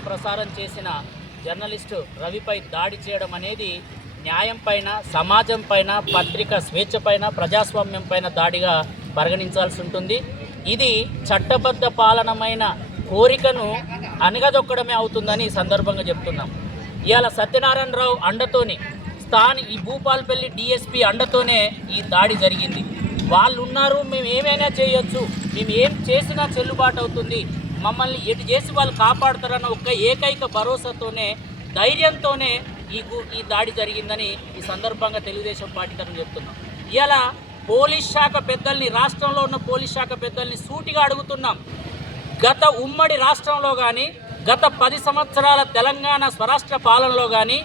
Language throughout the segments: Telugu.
వార్తల్ని ప్రసారం చేసిన జర్నలిస్టు రవిపై దాడి చేయడం అనేది న్యాయం పైన, సమాజం పైన, పత్రిక స్వేచ్ఛ పైన, ప్రజాస్వామ్యం పైన దాడిగా పరిగణించాల్సి ఉంటుంది. ఇది చట్టబద్ధ పాలనమైన కోరికను అణగదొక్కడమే అవుతుందని ఈ సందర్భంగా చెప్తున్నాం. ఇవాళ సత్యనారాయణరావు అండతోని ఈ భూపాలపల్లి డిఎస్పీ అండతోనే ఈ దాడి జరిగింది. వాళ్ళు ఉన్నారు, మేము ఏమైనా చేయొచ్చు, మేము ఏం చేసినా చెల్లుబాటు అవుతుంది, మమ్మల్ని ఎటు చేసి వాళ్ళు కాపాడుతారన్న ఒక్క ఏకైక భరోసాతోనే, ధైర్యంతోనే ఈ దాడి జరిగిందని ఈ సందర్భంగా తెలుగుదేశం పార్టీ తరఫున చెప్తున్నాం. ఇలా పోలీస్ శాఖ పెద్దల్ని, రాష్ట్రంలో ఉన్న పోలీస్ శాఖ పెద్దల్ని సూటిగా అడుగుతున్నాం. గత ఉమ్మడి రాష్ట్రంలో కానీ, గత 10 సంవత్సరాల తెలంగాణ స్వరాష్ట్ర పాలనలో కానీ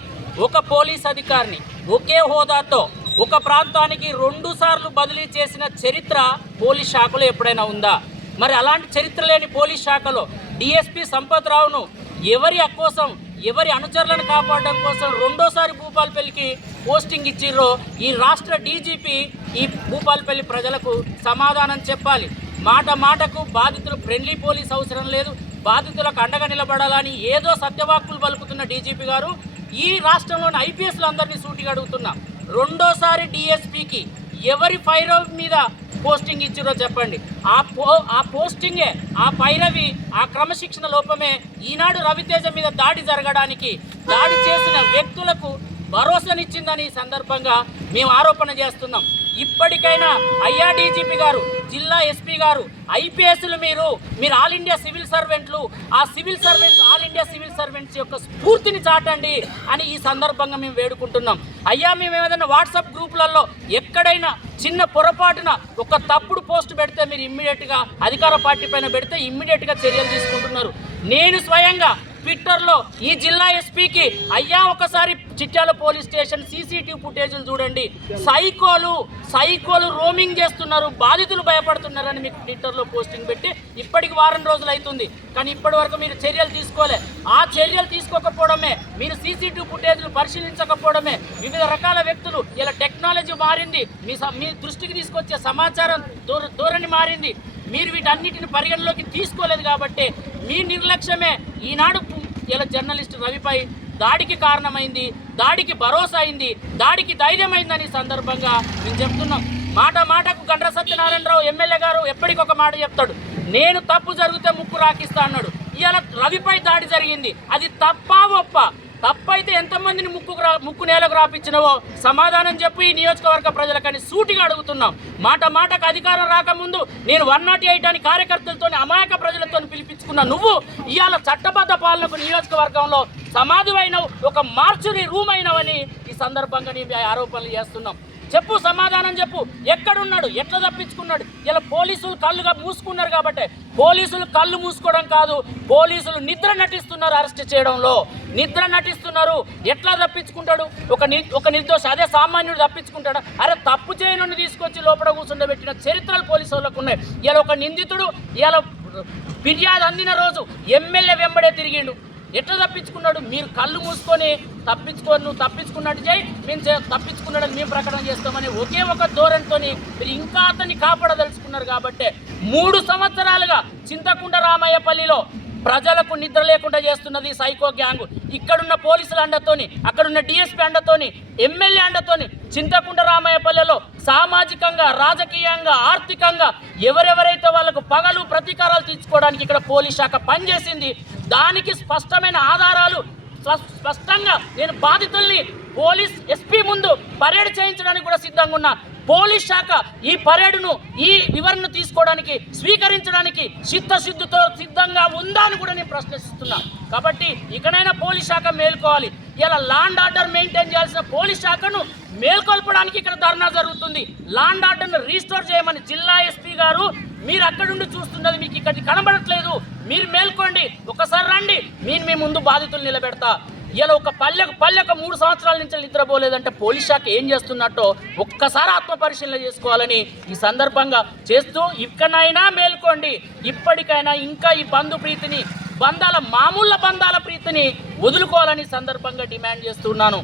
ఒక పోలీస్ అధికారిని ఒకే హోదాతో ఒక ప్రాంతానికి 2 సార్లు బదిలీ చేసిన చరిత్ర పోలీస్ శాఖలో ఎప్పుడైనా ఉందా? మరి అలాంటి చరిత్ర లేని పోలీస్ శాఖలో డిఎస్పీ సంపత్ రావును ఎవరి కోసం, ఎవరి అనుచరులను కాపాడడం కోసం 2వ భూపాలపల్లికి పోస్టింగ్ ఇచ్చిర్రో ఈ రాష్ట్ర డీజీపీ ఈ భూపాలపల్లి ప్రజలకు సమాధానం చెప్పాలి. మాట మాటకు బాధితులు ఫ్రెండ్లీ పోలీస్ అవసరం లేదు, బాధితులకు అండగా నిలబడాలని ఏదో సత్యవాక్కులు పలుకుతున్న డీజీపీ గారు ఈ రాష్ట్రంలోని ఐపీఎస్లు అందరినీ సూటిగా అడుగుతున్నాం. 2వ డిఎస్పీకి ఎవరి ఫైరవ్ మీద పోస్టింగ్ ఇచ్చిరో చెప్పండి. ఆ పోస్టింగే, ఆ పైరవి, ఆ క్రమశిక్షణ లోపమే ఈనాడు రవితేజ మీద దాడి జరగడానికి, దాడి చేసిన వ్యక్తులకు భరోసానిచ్చిందని సందర్భంగా మేము ఆరోపణ చేస్తున్నాం. ఇప్పటికైనా అయ్యా డీజీపీ గారు, జిల్లా ఎస్పీ గారు, ఐపీఎస్లు మీరు ఆల్ ఇండియా సివిల్ సర్వెంట్లు, ఆ civil servants, all India civil servants యొక్క స్ఫూర్తిని చాటండి అని ఈ సందర్భంగా మేము వేడుకుంటున్నాం. అయ్యా, మేము ఏదైనా వాట్సాప్ గ్రూపులలో ఎక్కడైనా చిన్న పొరపాటున ఒక తప్పుడు పోస్ట్ పెడితే మీరు ఇమ్మీడియట్గా అధికార పార్టీ పైన పెడితే ఇమ్మీడియట్గా చర్యలు తీసుకుంటున్నారు. నేను స్వయంగా ట్విట్టర్లో ఈ జిల్లా ఎస్పీకి అయ్యా ఒకసారి చిట్యాల పోలీస్ స్టేషన్ సీసీటీవీ ఫుటేజీలు చూడండి, సైకోలు రోమింగ్ చేస్తున్నారు, బాధితులు భయపడుతున్నారని మీకు ట్విట్టర్లో పోస్టింగ్ పెట్టి ఇప్పటికి వారం రోజులు అవుతుంది. కానీ ఇప్పటి వరకు మీరు చర్యలు తీసుకోలే. ఆ చర్యలు తీసుకోకపోవడమే, మీరు సీసీటీవీ ఫుటేజీలు పరిశీలించకపోవడమే, వివిధ రకాల వ్యక్తులు, ఇలా టెక్నాలజీ మారింది, మీ దృష్టికి తీసుకొచ్చే సమాచారం ధోరణి మారింది, మీరు వీటన్నిటిని పరిగణలోకి తీసుకోలేదు. కాబట్టి మీ నిర్లక్ష్యమే ఈనాడు ఇలా జర్నలిస్టు రవిపై దాడికి కారణమైంది, దాడికి భరోసా అయింది, దాడికి ధైర్యమైందని సందర్భంగా మేము చెప్తున్నాం. మాటకు గండ్ర సత్యనారాయణరావు ఎమ్మెల్యే గారు ఎప్పటికొక మాట చెప్తాడు, నేను తప్పు జరిగితే ముక్కు రాకిస్తా అన్నాడు. ఇవాళ రవిపై దాడి జరిగింది, అది తప్పా ఒప్ప? తప్పైతే ఎంతమందిని ముక్కు నేలకు రాపించినవో సమాధానం చెప్పి ఈ నియోజకవర్గ ప్రజలకని సూటిగా అడుగుతున్నాం. మాటకు అధికారం రాకముందు నేను 108 అని కార్యకర్తలతో, అమాయక ప్రజలతో పిలిపించుకున్నా నువ్వు ఇవాళ చట్టబద్ధ పాలనకు నియోజకవర్గంలో సమాధివైనవు, ఒక మార్చురీ రూమ్ అయినవని ఈ సందర్భంగా నేను ఆరోపణలు చేస్తున్నాం. చెప్పు, సమాధానం చెప్పు. ఎక్కడున్నాడు, ఎట్లా తప్పించుకున్నాడు? ఇలా పోలీసులు కళ్ళుగా మూసుకున్నారు. కాబట్టి పోలీసులు కళ్ళు మూసుకోవడం కాదు, పోలీసులు నిద్ర నటిస్తున్నారు. అరెస్ట్ చేయడంలో నిద్ర నటిస్తున్నారు. ఎట్లా తప్పించుకుంటాడు ఒక నిర్దోషి? అదే సామాన్యుడు తప్పించుకుంటాడు? అరే, తప్పు చేయనుని తీసుకొచ్చి లోపల కూర్చుండబెట్టిన చరిత్రలు పోలీసు వాళ్ళకు ఉన్నాయి. ఇలా ఒక నిందితుడు ఇలా ఫిర్యాదు అందిన రోజు ఎమ్మెల్యే వెంబడే తిరిగిండు. ఎట్లా తప్పించుకున్నాడు? మీరు కళ్ళు మూసుకొని నువ్వు తప్పించుకున్నట్టు చేయి, మేము తప్పించుకున్నాడని మేము ప్రకటన చేస్తామని ఒకే ఒక ధోరణితో మీరు ఇంకా అతన్ని కాపాడదలుచుకున్నారు. కాబట్టి 3 సంవత్సరాలుగా చింతకుంట రామయ్యపల్లిలో ప్రజలకు నిద్ర లేకుండా చేస్తున్నది సైకో గ్యాంగ్. ఇక్కడున్న పోలీసుల అండతోని, అక్కడున్న డిఎస్పీ అండతోని, ఎమ్మెల్యే అండతోని చింతకుంట రామయ్యపల్లెలో సామాజికంగా, రాజకీయంగా, ఆర్థికంగా ఎవరెవరైతే వాళ్ళకు పగలు ప్రతీకారాలు తీర్చుకోవడానికి ఇక్కడ పోలీస్ శాఖ పనిచేసింది, దానికి స్పష్టమైన ఆధారాలు, స్పష్టంగా నేను బాధితుల్ని పోలీస్ ఎస్పీ ముందు పరేడ్ చేయించడానికి కూడా సిద్ధంగా ఉన్నా. పోలీస్ శాఖ ఈ పరేడును, ఈ వివరణను తీసుకోవడానికి, స్వీకరించడానికి చిత్తశుద్ధితో సిద్ధంగా ఉందా అని కూడా నేను ప్రశ్నిస్తున్నా. కాబట్టి ఇకనైనా పోలీస్ శాఖ మేల్కోవాలి. ఇలా లాండ్ ఆర్డర్ మెయింటైన్ చేయాల్సిన పోలీస్ శాఖను మేల్కొల్పడానికి ఇక్కడ ధర్నా జరుగుతుంది. లాండ్ ఆర్డర్ను రీస్టోర్ చేయమని జిల్లా ఎస్పీ గారు, మీరు అక్కడుండి చూస్తున్నది మీకు ఇక్కడ కనబడట్లేదు, మీరు మేల్కోండి, ఒకసారి రండి, మీ ముందు బాధితులు నిలబెడతా. ఇలా ఒక పల్లెకు 3 సంవత్సరాల నుంచి నిద్రపోలేదంటే పోలీస్ శాఖ ఏం చేస్తున్నట్టో ఒక్కసారి ఆత్మపరిశీలన చేసుకోవాలని ఈ సందర్భంగా చేస్తూ, ఇక్కడైనా మేల్కోండి, ఇప్పటికైనా ఇంకా ఈ బంధు ప్రీతిని, మామూలు బంధాల ప్రీతిని వదులుకోవాలని సందర్భంగా డిమాండ్ చేస్తున్నాను.